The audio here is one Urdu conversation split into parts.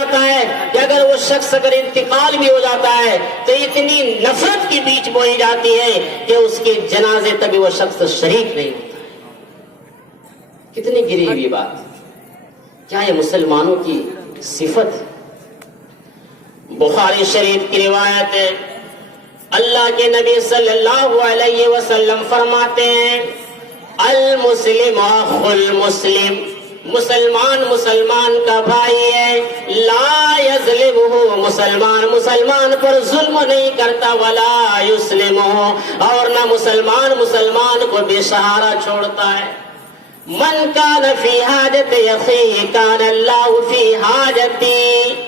ہے کہ اگر وہ شخص اگر انتقال بھی ہو جاتا ہے تو اتنی نفرت کے بیچ بوئی جاتی ہے کہ اس کے جنازے تک وہ شخص شریک نہیں ہوتا ہے۔ کتنی گری ہوئی بات، کیا یہ مسلمانوں کی صفت ہے؟ بخاری شریف کی روایت ہے، اللہ کے نبی صلی اللہ علیہ وسلم فرماتے ہیں المسلم اخو المسلم، مسلمان مسلمان کا بھائی ہے، لا یظلمہ، مسلمان مسلمان پر ظلم نہیں کرتا، ولا یسلمہ، اور نہ مسلمان مسلمان کو بے سہارا چھوڑتا ہے۔ من کان فی حاجت اخیہ کان اللہ فی حاجتی،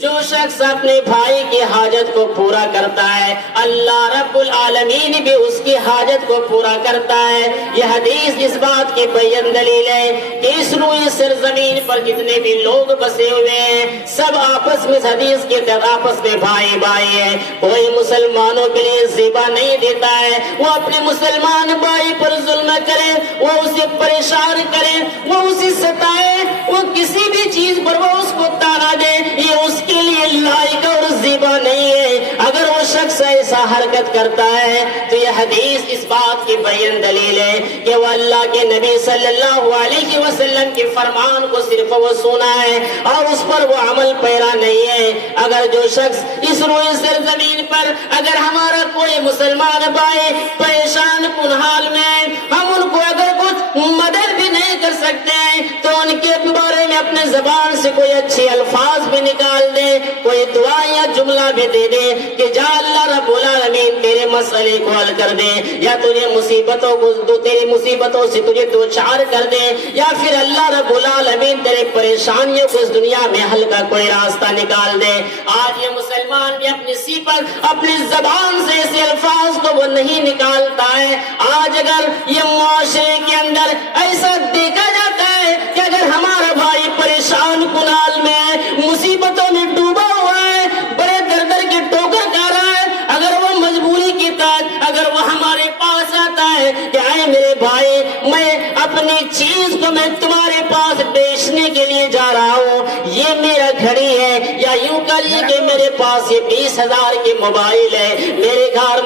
جو شخص اپنے بھائی کی حاجت کو پورا کرتا ہے اللہ رب العالمین بھی اس کی حاجت کو پورا کرتا ہے۔ یہ حدیث اس بات کی بیان دلیل ہے کہ اس روئے سرزمین پر جتنے بھی لوگ بسے ہوئے ہیں سب آپس میں، حدیث کے تحت آپس میں بھائی بھائی ہے، کوئی مسلمانوں کے لیے زیبا نہیں دیتا ہے، وہ اپنے مسلمان بھائی پر ظلم کرے، وہ اسے پریشان کرے، وہ اسے ستائے، وہ کسی بھی چیز پر وہ اس کو تانا دے، یہ اس کے لیے لائق اور زیبا نہیں ہے۔ اگر وہ شخص ایسا حرکت کرتا ہے تو یہ حدیث اس بات کی بیان دلیل ہے کہ وہ اللہ کے نبی صلی اللہ علیہ وسلم کے فرمان کو صرف وہ سنا ہے اور اس پر وہ عمل پیرا نہیں ہے۔ اگر جو شخص اس روئے سرزمین پر اگر ہمارا کوئی مسلمان بھائی پریشان کن حال میں، ہم ان کو اگر کچھ مدد بھی نہیں کر سکتے ہیں تو ان کے بارے میں اپنے زبان سے کوئی اچھے الفاظ بھی نکال دے، کوئی دعا یا جملہ بھی دے دے کہ جا اللہ رب العالمین تیرے مسئلے کو حل کر دے، یا تجھے مصیبتوں کو تیری مصیبتوں سے تجھے دو چار کر دے، یا پھر اللہ رب العالمین تیرے پریشانیوں کو اس دنیا میں حل کا کوئی راستہ نکال دے۔ آج یہ مسلمان بھی اپنی صفت اپنی زبان سے ایسے الفاظ کو وہ نہیں نکالتا ہے۔ آج اگر یہ معاشرے کے اندر ایسا دیکھا جاتا ہے کہ اگر ہمارا بھائی پریشان کنال میں مصیبتوں میں ڈوبا ہوا ہے، بڑے در در کے ٹوکر کھا رہا ہے، اگر وہ مجبوری کی تحت اگر وہ ہمارے پاس آتا ہے کہ اے میرے بھائی میں اپنی چیز کو میں تمہارے پاس بیچنے کے لیے جا رہا ہوں، یہ میرا گھڑی ہے، یا یوں کہیے کہ میرے پاس یہ 20,000 کے موبائل ہے، میرے گھر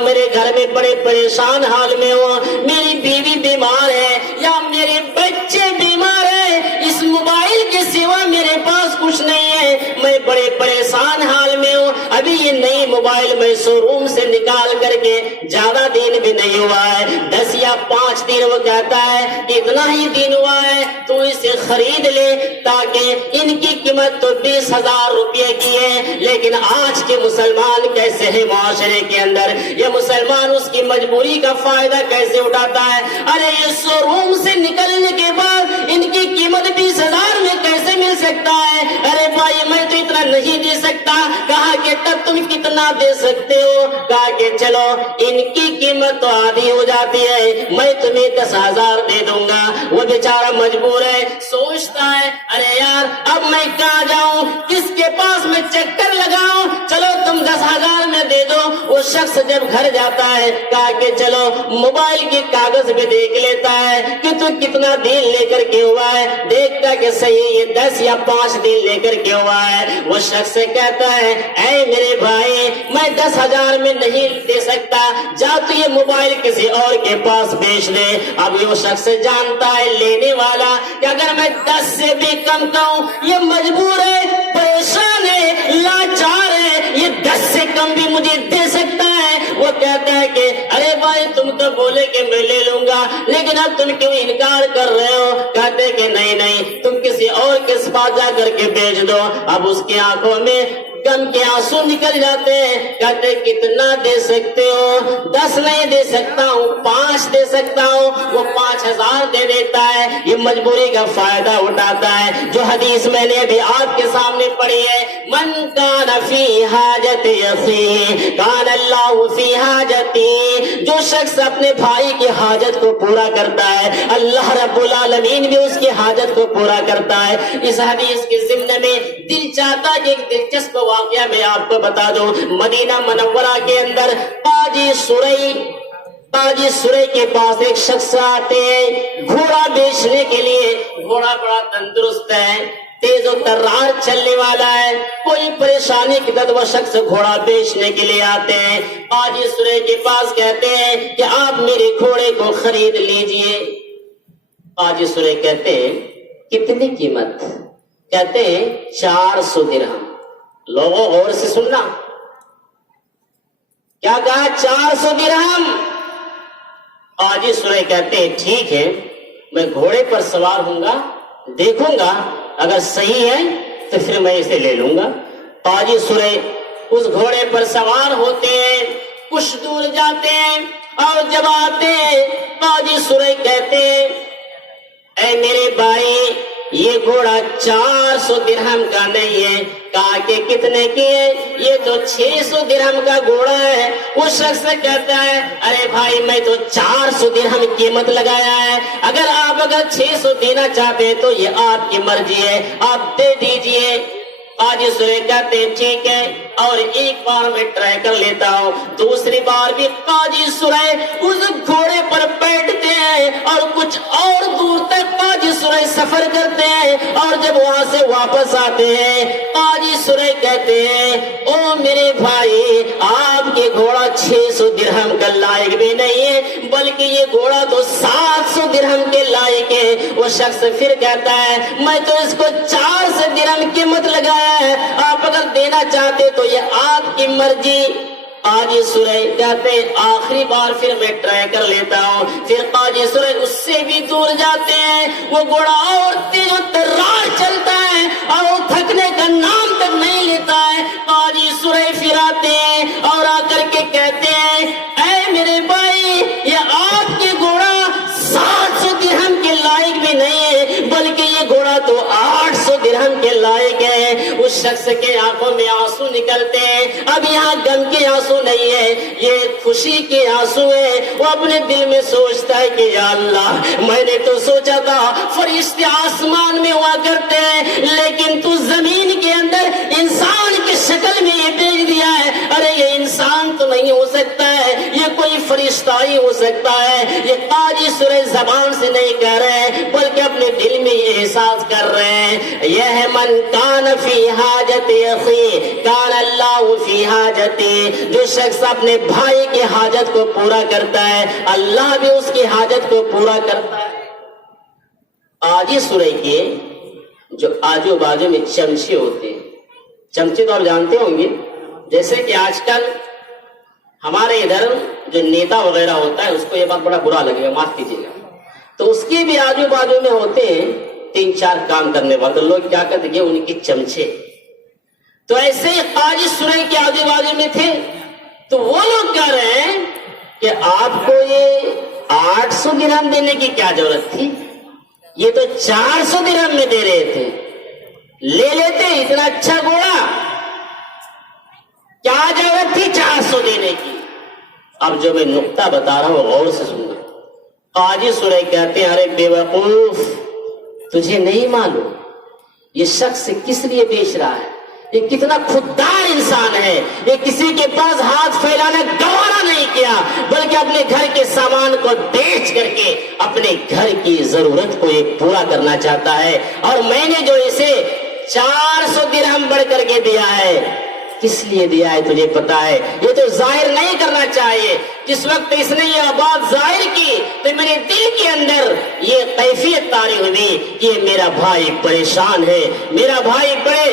میں بڑے پریشان حال میں ہوں، میری بیوی بیمار ہے یا میرے بچے بیمار ہیں، اس موبائل کے سوا میرے پاس کچھ نہیں ہے، میں بڑے پریشان حال میں ہوں، ابھی یہ نئی موبائل میں شو روم سے نکال کر کے زیادہ دن بھی نہیں ہوا ہے، 10 یا 5 دن وہ کہتا ہے کہ اتنا ہی دن ہوا ہے تو اسے خرید لے، تاکہ ان کی قیمت تو 20,000 روپے کی ہے۔ لیکن آج کے مسلمان کیسے ہیں معاشرے کے اندر، یہ مسلمان اس کی مجبوری کا فائدہ کیسے اٹھاتا ہے؟ ارے یہ شو روم سے نکلنے کے بعد ان کی قیمت 20,000 میں کیسے مل سکتا ہے؟ ارے بھائی میں تو اتنا نہیں دے سکتا، کہا کہ تب تم کتنا دے سکتے ہو؟ کہا کہ چلو ان کی قیمت تو آدھی ہو جاتی ہے، میں تمہیں 10,000 دے دوں گا۔ وہ بیچارہ مجبور ہے، سوچتا ہے ارے یار اب میں کہاں جاؤں، کس کے پاس میں چکر لگاؤں، چلو تم 10,000 میں دے دو۔ وہ شخص جب گھر جاتا ہے کہا کہ چلو موبائل کے کاغذ بھی دیکھ لیتا ہے کہ تو کتنا دن لے کر کے ہوا ہے، دیکھتا کہ صحیح یہ 10 یا 5 دن لے کر کے ہوا ہے۔ وہ شخص سے کہتا ہے اے میرے بھائی میں 10,000 میں نہیں دے سکتا، جا تو یہ موبائل کسی اور کے پاس بیچ دے۔ اب یہ شخص جانتا ہے لینے والا کہ اگر میں 10 سے بھی کم کہوں یہ مجبور ہے، پریشان ہے، لاچار ہے، یہ 10 سے کم بھی مجھے دے سکتا ہے۔ وہ کہتا ہے کہ ارے بھائی تم تو بولے کہ میں لے لوں گا، لیکن اب تم کیوں انکار کر رہے ہو؟ کہتے کہ نہیں تم کسی اور کے پاس جا کر کے بیچ دو۔ اب اس کی آنکھوں میں غم کے آنسو نکل جاتے ہیں، کہتے کتنا دے سکتے ہو؟ 10 نہیں دے سکتا ہوں، 5 دے سکتا ہوں۔ وہ 5,000 دے دیتا ہے، یہ مجبوری کا فائدہ اٹھاتا ہے۔ جو حدیث میں نے ابھی آپ کے سامنے پڑھی ہے، من کان فی حاجت اخیہ کان اللہ فی حاجتی، جو شخص اپنے بھائی کی حاجت کو پورا کرتا ہے اللہ رب العالمین بھی اس کی حاجت کو پورا کرتا ہے۔ اس حدیث کے ضمن میں دل چاہتا کہ ایک دلچسپ واقعہ میں آپ کو بتا دوں۔ مدینہ منورہ کے اندر قاضی سرئی کے پاس ایک شخص آتے ہیں گھوڑا بیچنے کے لیے۔ گھوڑا بڑا تندرست ہے، تیز و ترار چلنے والا ہے، کوئی پریشانی کی طرف وہ شخص گھوڑا بیچنے کے لیے آتے ہیں، قاضی سرے کے پاس کہتے ہیں کہ آپ میرے گھوڑے کو خرید لیجئے۔ قاضی سرے کہتے ہیں کتنی قیمت؟ کہتے ہیں 400 درہم۔ لوگوں غور سے سننا، کیا کہا؟ 400 درہم۔ قاضی سرے کہتے ہیں ٹھیک ہے، میں گھوڑے پر سوار ہوں گا، دیکھوں گا، اگر صحیح ہے تو پھر میں اسے لے لوں گا۔ قاضی سرے اس گھوڑے پر سوار ہوتے ہیں، کچھ دور جاتے ہیں اور جب آتے ہیں قاضی سرے کہتے ہیں اے میرے بھائی یہ گھوڑا 400 درہم کا نہیں ہے۔ کہا کہ کتنے کی ہے؟ یہ تو 600 درہم کا گھوڑا ہے۔ وہ شخص کہتا ہے ارے بھائی میں تو 400 درہم قیمت لگایا ہے، اگر آپ 600 دینا چاہتے ہیں تو یہ آپ کی مرضی ہے، آپ دے دیجئے۔ قاضی سرے کہتے ہیں ٹھیک ہے، اور ایک بار میں ٹرائی کر لیتا ہوں۔ دوسری بار بھی قاضی سرے اس گھوڑے پر بیٹھتے ہیں اور کچھ اور دور تک قاضی سرے سفر کرتے ہیں، اور جب وہاں سے واپس آتے ہیں قاضی سرے کہتے ہیں او میرے بھائی آپ کے گھوڑا 600 درہم کا لائق بھی نہیں ہے، بلکہ یہ گھوڑا تو 700 درہم کے لائق ہے۔ وہ شخص پھر کہتا ہے میں تو اس کو 400 درہم قیمت لگایا ہے، آپ اگر دینا چاہتے تو یہ آپ کی مرضی۔ قاضی سرے کہتے ہیں آخری بار پھر میں ٹرائی کر لیتا ہوں۔ پھر قاضی سرے اس سے بھی دور جاتے ہیں، وہ گھوڑا اور تیز و ترار چلتا ہے اور تھکنے کا نام تک نہیں لیتا ہے۔ قاضی سرے پھر آتے ہیں اور آ کر کے کہتے ہیں اے میرے بھائی یہ آپ کے گھوڑا 700 درہم کے لائق بھی نہیں ہے، بلکہ یہ گھوڑا تو 800 درہم کے لائق ہے۔ اس شخص کے آنکھوں میں آنسو نکلتے ہیں، اب یہاں غم کے آنسو نہیں ہے، یہ خوشی کے آنسو ہے۔ وہ اپنے دل میں سوچتا ہے کہ یا اللہ میں نے تو سوچا تھا فرشتے آسمان میں ہوا کرتے ہیں، لیکن تو زمین کے اندر انسان کی شکل میں یہ بھیج دیا ہے۔ ارے یہ انسان تو نہیں ہو سکتا ہے، یہ کوئی فرشتہ ہی ہو سکتا ہے۔ یہ قاضی سرے زبان سے نہیں کہہ رہے ہیں بلکہ اپنے دل میں یہ احساس کر رہے ہیں یہ من کان فی حاجت اخی کان اللہ فی حاجتی۔ جو شخص اپنے بھائی کی حاجت کو پورا کرتا ہے اللہ بھی اس کی حاجت کو پورا کرتا ہے۔ قاضی سرے کے جو آجو بازو میں چمچے ہوتے ہیں، چمچے تو آپ جانتے ہوں گے، جیسے کہ آج کل ہمارے ادھر جو نیتا وغیرہ ہوتا ہے اس کو یہ بات بڑا برا لگے گا، معاف کیجیے گا، تو اس کے بھی آجو بازو میں ہوتے ہیں 3-4 کام کرنے والے لوگ، کیا کرتے ہیں ان کے چمچے۔ تو ایسے ہی قاضی سرے کے آجو بازو میں تھے، تو وہ لوگ کہہ رہے ہیں کہ آپ کو یہ 800 درہم دینے کی کیا ضرورت تھی، یہ تو 400 درہم میں دے رہے تھے، لے لیتے اتنا اچھا گھوڑا، کیا ضرورت تھی 400 دینے کی۔ اب جو میں نقطہ بتا رہا ہوں غور سے سننا۔ قاضی سرے کہتے ہیں ارے بے وقوف، تجھے نہیں معلوم یہ شخص کس لیے بیچ رہا ہے، یہ کتنا خوددار انسان ہے، یہ کسی کے پاس ہاتھ پھیلانا گوارا نہیں کیا، بلکہ اپنے گھر کے سامان کو بیچ کر کے اپنے گھر کی ضرورت کو یہ پورا کرنا چاہتا ہے، اور میں نے جو اسے 400 درہم بڑھ کر کے دیا ہے کس لیے دیا ہے تجھے پتا ہے؟ یہ تو ظاہر نہیں کرنا چاہیے۔ جس وقت اس نے یہ بات ظاہر کی تو میرے دل کے اندر یہ کیفیت طاری ہوئی کہ یہ میرا بھائی پریشان ہے، میرا بھائی بڑے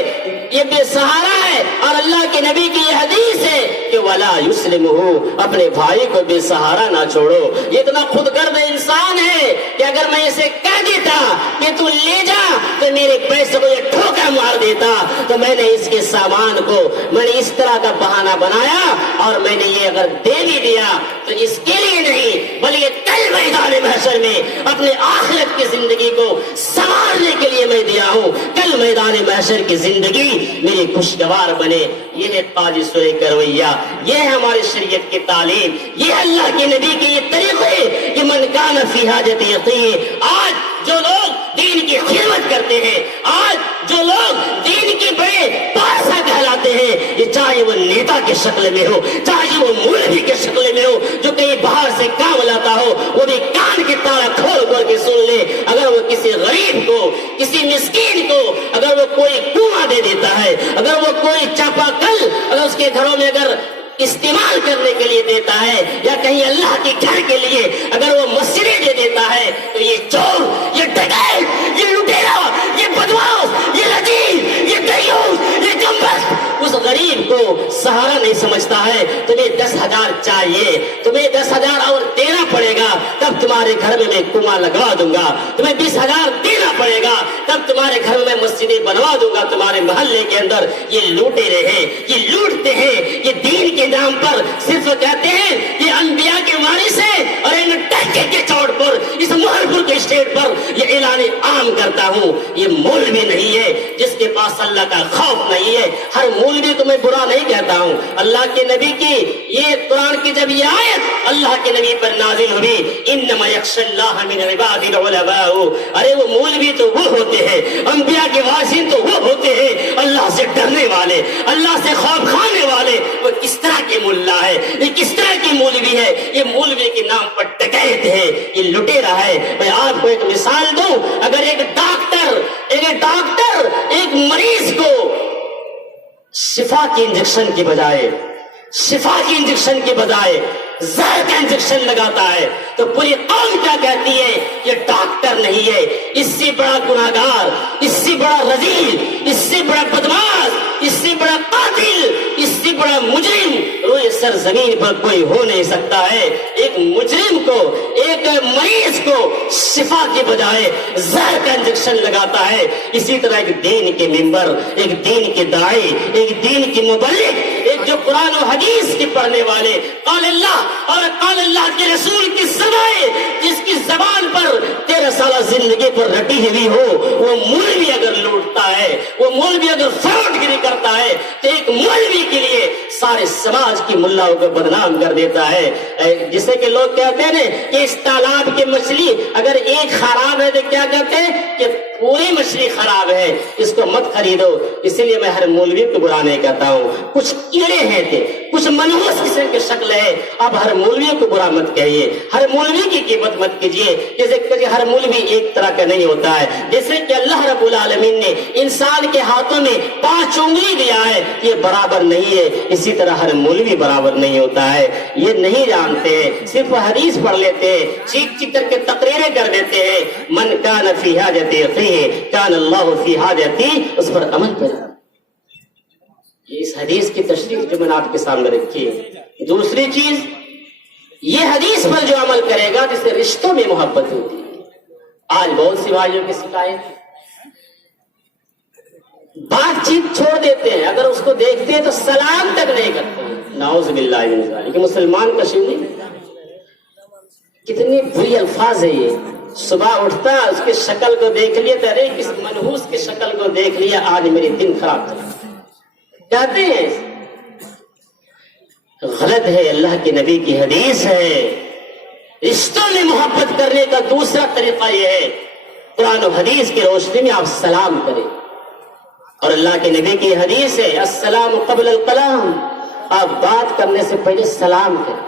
یہ بے سہارا ہے، اور اللہ کے نبی کی یہ حدیث ہے کہ وَلَا يُسْلِمُهُ، اپنے بھائی کو بے سہارا نہ چھوڑو۔ یہ اتنا خود گرد انسان ہے کہ اگر میں اسے کہہ دیتا کہ تو لے جا تو میرے پیسے کو یہ ٹھوکا مار دیتا، تو میں نے اس کے سامان کو میں نے اس طرح کا بہانہ بنایا اور میں نے یہ اگر دے بھی دیا تو اس کے لیے نہیں بلکہ کل میدان محشر میں اپنے آخرت کی زندگی کو سنوارنے کے لیے میں دیا ہوں، کل میدان محشر کی زندگی میری خوشگوار بنے۔ یہ ہے قاضی سرے کا رویہ، یہ ہے ہماری شریعت کی تعلیم، یہ اللہ کے نبی کے یہ طریقے کہ من کان فی حاجت اخیہ۔ آج جو لوگ دین کی خدمت کرتے ہیں، آج جو لوگ دین کی بڑے پارسا کہلاتے ہیں، یہ چاہے وہ نیتا کے شکل میں ہو، چاہے وہ مولوی کے شکل میں ہو جو کہیں باہر سے کام لاتا ہو، وہ بھی کان کی تارا کھول کر کے سن لے۔ اگر وہ کسی غریب کو، کسی مسکین کو اگر وہ کوئی کنواں دے دیتا ہے، اگر وہ کوئی چاپا کل اگر اس کے گھروں میں اگر استعمال کرنے کے لیے دیتا ہے، یا کہیں اللہ کے گھر کے لیے اگر وہ مسجدیں دے دیتا ہے، تو یہ چور، یہ ڈکیت، یہ لٹیرا، یہ بدماش، یہ لذیذ، یہ دیوس، یہ جنبش اس غریب کو سہارا نہیں سمجھتا ہے۔ تمہیں 10,000 چاہیے، تمہیں 10,000 اور دینا پڑے گا، تب تمہارے گھر میں میں کنواں لگوا دوں گا۔ تمہیں 20,000 دینا پڑے گا، تب تمہارے گھر میں مسجدیں بنوا دوں گا۔ تمہارے محلے کے اندر یہ لوٹے ہیں، یہ لوٹتے ہیں، یہ دین کے نام پر صرف کہتے ہیں یہ انبیاء کے وارث ہیں، اور ان ٹہکے کے چوٹ پر اس مہرپور کے اسٹیٹ پر یہ اعلان عام کرتا ہوں، یہ مولوی نہیں ہے جس کے پاس اللہ کا خوف نہیں ہے۔ ہر مولوی کو میں برا نہیں کہتا ہوں، اللہ کے نبی کی یہ قرآن کی جب یہ آیت اللہ کے نبی پر نازل ہوئی، انما یخشی اللہ من عباد العلماء، ارے وہ مولوی تو وہ ہوتے ہیں، انبیاء کے وارثین تو وہ ہوتے ہیں اللہ سے ڈرنے والے، اللہ سے خوف کھانے والے۔ وہ کس طرح کے ملا ہے، یہ کس طرح کی مولوی ہے؟ یہ مولوی کے نام پر ڈکیت ہے، یہ لٹیرا ہے۔ میں آپ کو ایک مثال دوں، اگر ایک ڈاکٹر ایک مریض کو شفا کی انجیکشن کے بجائے زہر کا انجیکشن لگاتا ہے، تو پوری قوم کیا کہتی ہے؟ یہ ڈاکٹر نہیں ہے، اس سے بڑا گناہگار، اس سے بڑا رذیل، اس سے بڑا بدماش، اس سے بڑا قاتل، اس سے بڑا مجرم روئے سرزمین پر کوئی ہو نہیں سکتا ہے۔ ایک مجرم کو، ایک مریض کو شفا کے بجائے زہر کا انجیکشن لگاتا ہے۔ اسی طرح ایک دین کے ممبر، ایک دین کے داعی، ایک دین کے مبلغ، ایک جو قرآن و حدیث کے پڑھنے والے، قال اللہ اور قال اللہ کے رسول کی سنائے، جس کی زبان پر 13 سالہ زندگی پر رٹی ہوئی ہو، وہ مولوی اگر لوٹتا ہے، وہ مولوی اگر فراڈ گری کرتا ہے، تو ایک مولوی کے لیے سارے سماج کی ملاؤں کو بدنام کر دیتا ہے۔ جسے کہ لوگ کہتے ہیں کہ اس تالاب کی مچھلی اگر ایک خراب ہے تو کیا کہتے ہیں کہ پوری مچھلی خراب ہے، اس کو مت خریدو۔ اسی لیے میں ہر مولوی کو برا نہیں کہتا ہوں، کچھ کیڑے ہیں تھے، کچھ منحوس قسم کی شکل ہے، اب ہر مولوی کو برا مت کہیے، ہر مولوی کی قیمت مت کیجیے، جیسے کہ ہر مولوی ایک طرح کا نہیں ہوتا ہے۔ جیسے کہ اللہ رب العالمین نے انسان کے ہاتھوں میں 5 انگلی دیا ہے، یہ برابر نہیں ہے، اسی طرح ہر مولوی برابر نہیں ہوتا ہے۔ یہ نہیں جانتے، صرف حدیث پڑھ لیتے ہیں، چیخ چیخ کر کے تقریریں کر دیتے ہیں، من کان فی حاجت اخیہ کان اللہ فی حاجتی، اس پر عمل کریں۔ یہ اس حدیث کی تشریح جو میں نے آپ کے سامنے رکھی ہے۔ دوسری چیز، یہ حدیث پر جو عمل کرے گا جس سے رشتوں میں محبت ہوتی ہے۔ آج بہت سی بھائیوں کی شکایت، بات چیت چھوڑ دیتے ہیں، اگر اس کو دیکھتے ہیں تو سلام تک نہیں کرتے، نعوذ باللہ من ذالک، کہ مسلمان کا شیو نہیں۔ کتنی بری الفاظ ہے یہ۔ صبح اٹھتا اس کی شکل کو دیکھ لیا، ارے کس منحوس کی شکل کو دیکھ لیا، آج میری دن خراب چلا، کہتے ہیں۔ غلط ہے، اللہ کے نبی کی حدیث ہے۔ رشتوں میں محبت کرنے کا دوسرا طریقہ یہ ہے، قرآن و حدیث کی روشنی میں آپ سلام کریں، اور اللہ کے نبی کی حدیث ہے السلام قبل الکلام، آپ بات کرنے سے پہلے سلام کریں۔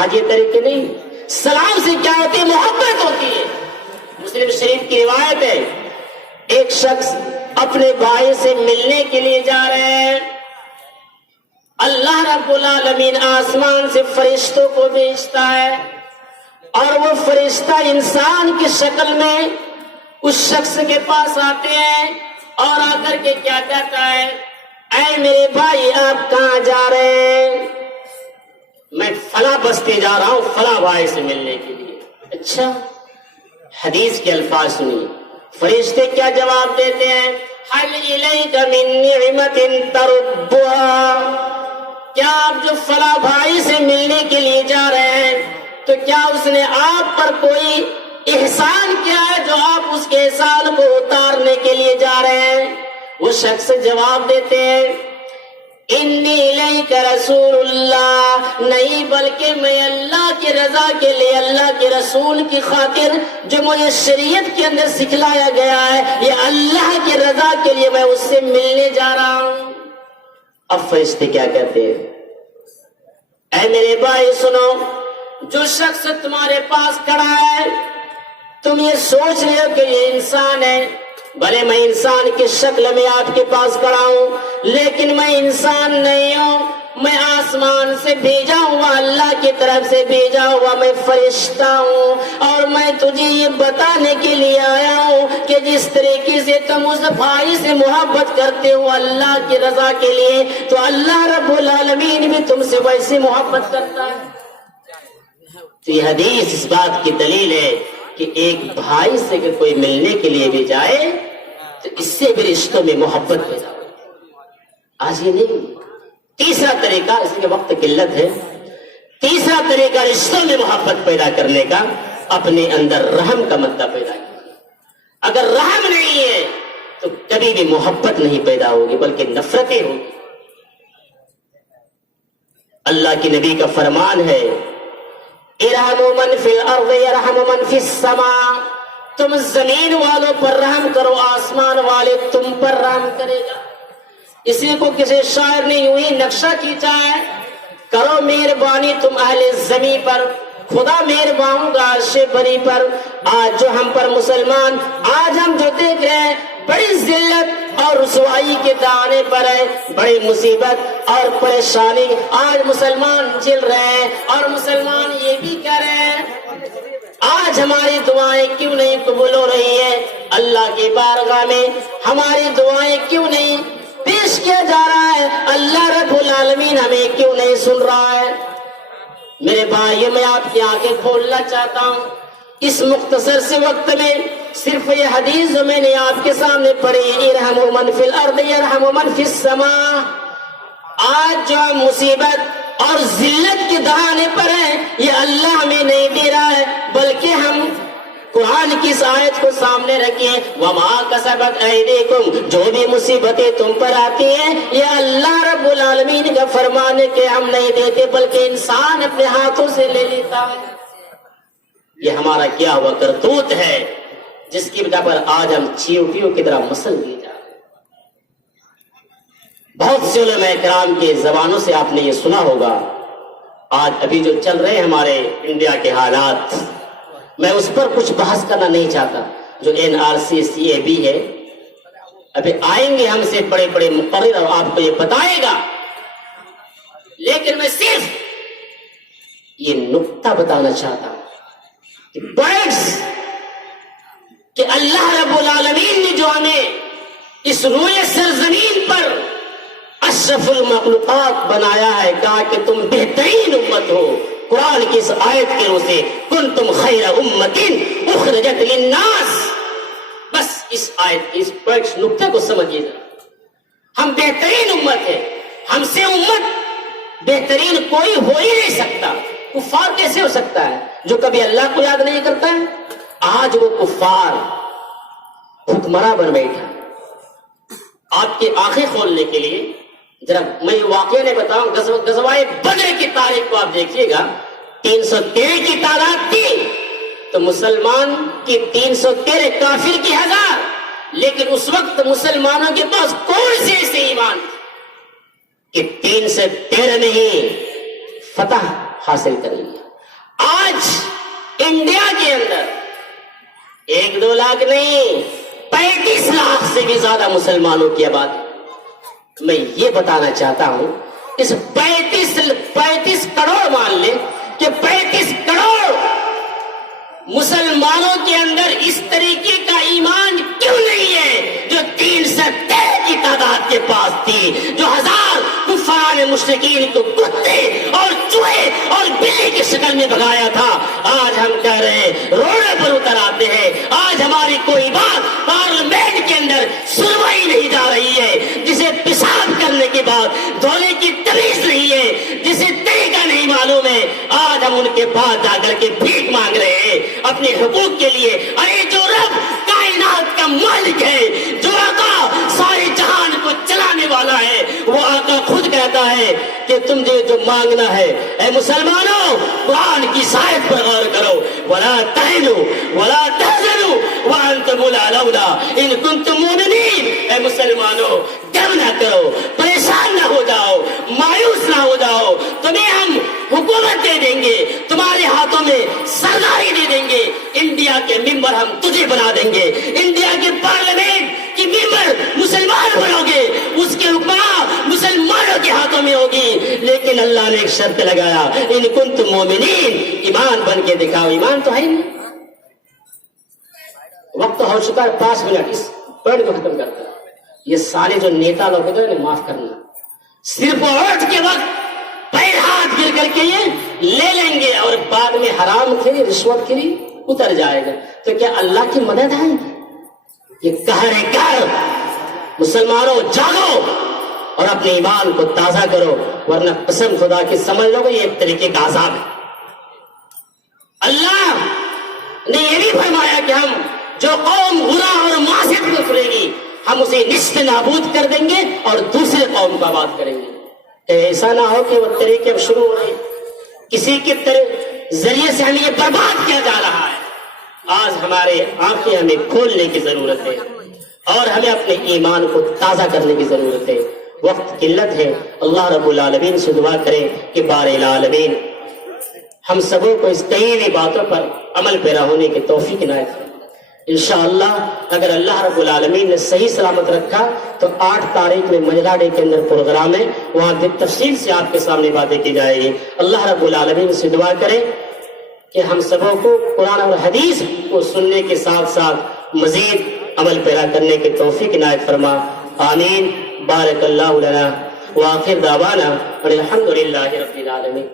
آج یہ طریقے نہیں۔ سلام سے کیا ہوتی ہے؟ محبت ہوتی ہے۔ مسلم شریف کی روایت ہے، ایک شخص اپنے بھائی سے ملنے کے لیے جا رہے ہیں، اللہ رب العالمین آسمان سے فرشتوں کو بھیجتا ہے، اور وہ فرشتہ انسان کی شکل میں اس شخص کے پاس آتے ہیں، اور آ کر کے کیا کہتا ہے؟ اے میرے بھائی آپ کہاں جا رہے ہیں؟ میں فلاں بستی جا رہا ہوں فلاں بھائی سے ملنے کے لیے۔ اچھا، حدیث کے الفاظ سنیے، فرشتے کیا جواب دیتے ہیں؟ حل الیک من نعمت تربها، کیا آپ جو فلاں بھائی سے ملنے کے لیے جا رہے ہیں تو کیا اس نے آپ پر کوئی احسان کیا ہے جو آپ اس کے احسان کو اتارنے کے لیے جا رہے ہیں؟ وہ شخص جواب دیتے ہیں انی الیک رسول اللہ، نہیں بلکہ میں اللہ کی رضا کے لیے، اللہ کے رسول کی خاطر جو مجھے شریعت کے اندر سکھلایا گیا ہے، یہ اللہ کی رضا کے لیے میں اس سے ملنے جا رہا ہوں۔ اب فرشتے کیا کہتے ہیں؟ اے میرے بھائی سنو، جو شخص تمہارے پاس کھڑا ہے تم یہ سوچ رہے ہو کہ یہ انسان ہے، بھلے میں انسان کی شکل میں آپ کے پاس کھڑا ہوں لیکن میں انسان نہیں ہوں، میں آسمان سے بھیجا ہوا، اللہ کی طرف سے بھیجا ہوا میں فرشتہ ہوں، اور میں تجھے یہ بتانے کے لیے آیا ہوں کہ جس طریقے سے تم اس بھائی سے محبت کرتے ہو اللہ کی رضا کے لیے، تو اللہ رب العالمین بھی تم سے ویسے محبت کرتا ہے۔ تو یہ حدیث اس بات کی دلیل ہے کہ ایک بھائی سے کہ کوئی ملنے کے لیے بھی جائے تو اس سے بھی رشتوں میں محبت پیدا ہو۔ آج یہ نہیں۔ تیسرا طریقہ، اس کے وقت قلت ہے، تیسرا طریقہ رشتوں میں محبت پیدا کرنے کا، اپنے اندر رحم کا مادہ پیدا کیجیے۔ اگر رحم نہیں ہے تو کبھی بھی محبت نہیں پیدا ہوگی بلکہ نفرتیں ہوگی۔ اللہ کی نبی کا فرمان ہے ارحموا من فی الارض یرحم من فی السماء، تم زمین والوں پر رحم کرو آسمان والے تم پر رحم کرے گا۔ اسی کو کسی شاعر نے یوں ہی نقشہ کھینچا ہے، کرو مہربانی تم اہل زمین پر، خدا مہربان گا عرش بری پر۔ آج جو ہم پر مسلمان، آج ہم جو دیکھ رہے ہیں بڑی ذلت اور رسوائی کے دانے پر ہے، بڑی مصیبت اور پریشانی آج مسلمان جل رہے ہیں، اور مسلمان یہ بھی کہہ رہے ہیں آج ہماری دعائیں کیوں نہیں قبول ہو رہی ہے، اللہ کی بارگاہ میں ہماری دعائیں کیوں نہیں پیش کیا جا رہا ہے، اللہ رب العالمین ہمیں کیوں نہیں سن رہا ہے۔ میرے بھائیو، میں آپ کی آنکھیں کھولنا چاہتا ہوں اس مختصر سے وقت میں، صرف یہ حدیث جو میں نے آپ کے سامنے پڑھی، ارحموا من فی الارض یرحم من فی السماء، آج جو ہم مصیبت اور ذلت کے دہانے پر ہیں یہ اللہ ہمیں نہیں دے رہا ہے، بلکہ ہم قرآن کی اس آیت کو سامنے رکھیں، وَمَا كَسَبَتْ أَيْدِيكُمْ، جو بھی مصیبتیں تم پر آتی ہیں یہ اللہ رب العالمین کا فرمان ہے کہ ہم نہیں دیتے بلکہ انسان اپنے ہاتھوں سے لے لیتا ہے۔ یہ ہمارا کیا ہوا کرتوت ہے جس کی بنا پر آج ہم چیوٹیوں کی طرح مسل دی جا رہے ہیں۔ بہت سے علماء کرام کے زبانوں سے آپ نے یہ سنا ہوگا، آج ابھی جو چل رہے ہیں ہمارے انڈیا کے حالات، میں اس پر کچھ بحث کرنا نہیں چاہتا، جو NRC CAB ہے، ابھی آئیں گے ہم سے بڑے بڑے مقرر اور آپ کو یہ بتائے گا، لیکن میں صرف یہ نقطہ بتانا چاہتا ہوں کہ برڈز، کہ اللہ رب العالمین نے جو ہمیں اس روئے سرزمین پر اشرف المخلوقات بنایا ہے، کہا کہ تم بہترین امت ہو، قرآن کی اس آیت کے روح سے کنتم خیر امت اخرجت للناس، بس اس آیت کی اس نقطے کو سمجھیے ذرا، ہم بہترین امت ہیں، ہم سے امت بہترین کوئی ہو ہی نہیں سکتا۔ کفار کیسے ہو سکتا ہے جو کبھی اللہ کو یاد نہیں کرتا ہے؟ آج وہ کفار حکمراں بن بیٹھا۔ آپ کی آنکھیں کھولنے کے لیے ذرا میں واقعہ نہیں بتاؤں، غزوہ بدر کی تاریخ کو آپ دیکھیے گا، 313 کی تعداد تھی تو مسلمان کی 313، کافر کی 1000، لیکن اس وقت مسلمانوں کے پاس کون سے ایسے ایمان کہ 313 میں ہی فتح حاصل کر لیا۔ آج انڈیا کے اندر 1-2 لاکھ نہیں، 35 لاکھ سے بھی زیادہ مسلمانوں کی آبادی۔ میں یہ بتانا چاہتا ہوں اس 35 کروڑ مان لیں کہ 35 کروڑ مسلمانوں کے اندر اس طریقے کا ایمان کیوں نہیں ہے جو 313 کی تعداد کے پاس تھی، جو 1000 کفار مشرکین کو کتے اور چوہے اور بلی کی شکل میں بھگایا تھا۔ آج ہم کہہ رہے ہیں روڈوں پر اتر آتے ہیں، آج ہماری کوئی بات پارلیمنٹ کے اندر سنوائی نہیں جا رہی ہے، جسے پیشاب کرنے کے بعد دھونے کی تمیز نہیں ہے، جسے طریقہ نہیں معلوم ہے، آج ہم ان کے پاس جا کر کے بھیک مانگ رہے ہیں اپنے حقوق کے لیے۔ ارے جو رب کائنات کا مالک ہے، جو آقا سارے جہان کو چلانے والا ہے، وہ آقا خود کہتا ہے کہ تم جو مانگنا ہے اے مسلمانوں قرآن کی آیت پر غور کرو، وَلَا تَهِنُوا وَلَا تَحْزَنُوا وَأَنْتُمُ الْأَعْلَوْنَ إِن كُنتُم مُؤْمِنِينَ۔ اے مسلمانوں غم نہ کرو، پریشان نہ ہو جاؤ، مایوس نہ ہو جاؤ، تمہیں ہم حکومت دے دیں گے، تمہارے ہاتھوں میں سرداری دے دیں گے، انڈیا کے ممبر ہم تجھے بنا دیں گے، انڈیا کے پارلیمنٹ خیبر مسلمان بنو گے، اس کے حکمران مسلمانوں کے ہاتھوں میں ہوگی، لیکن اللہ نے ایک شرط لگایا، ان کنتم مومنین، ایمان بن کے دکھاؤ۔ ایمان تو ہے نہیں۔ وقت ہو چکا ہے 5 منٹ، اس پوائنٹ کو ختم کرتا ہے۔ یہ سارے جو نیتا لوگ ہیں انہیں معاف کرنا، صرف ووٹ کے وقت پیر ہاتھ گر کر کے یہ لے لیں گے اور بعد میں حرام کھری رشوت کھری اتر جائے گا، تو کیا اللہ کی مدد آئے گی؟ یہ قہر ہے قہر۔ مسلمانوں جاگو اور اپنے ایمان کو تازہ کرو، ورنہ قسم خدا کی سمجھ لو گے یہ ایک طریقے کا عذاب ہے۔ اللہ نے یہ بھی فرمایا کہ ہم جو قوم گناہ اور معصیت میں کرے گی ہم اسے نشت نابود کر دیں گے اور دوسرے قوم کو آباد کریں گے۔ ایسا نہ ہو کہ وہ طریقے اب شروع ہو رہے، کسی کے ذریعے سے ہمیں یہ برباد کیا جا رہا ہے۔ آج ہمارے آنکھیں ہمیں کھولنے کی ضرورت ہے اور ہمیں اپنے ایمان کو تازہ کرنے کی ضرورت ہے۔ وقت قلت ہے، اللہ رب العالمین سے دعا کریں کہ بار العالمین ہم سبوں کو اس کئی باتوں پر عمل پیرا ہونے کی توفیق عنایت فرمائے۔ انشاءاللہ اگر اللہ رب العالمین نے صحیح سلامت رکھا تو 8 تاریخ میں مجرا ڈے کے اندر پروگرام ہے، وہاں تفصیل سے آپ کے سامنے باتیں کی جائے گی۔ اللہ رب العالمین سے دعا کریں کہ ہم سبوں کو قرآن اور حدیث کو سننے کے ساتھ ساتھ مزید عمل پیرا کرنے کی توفیق عنایت فرما۔ آمین۔ بارک اللہ لنا وآخر دعوانا الحمد للہ رب العالمین۔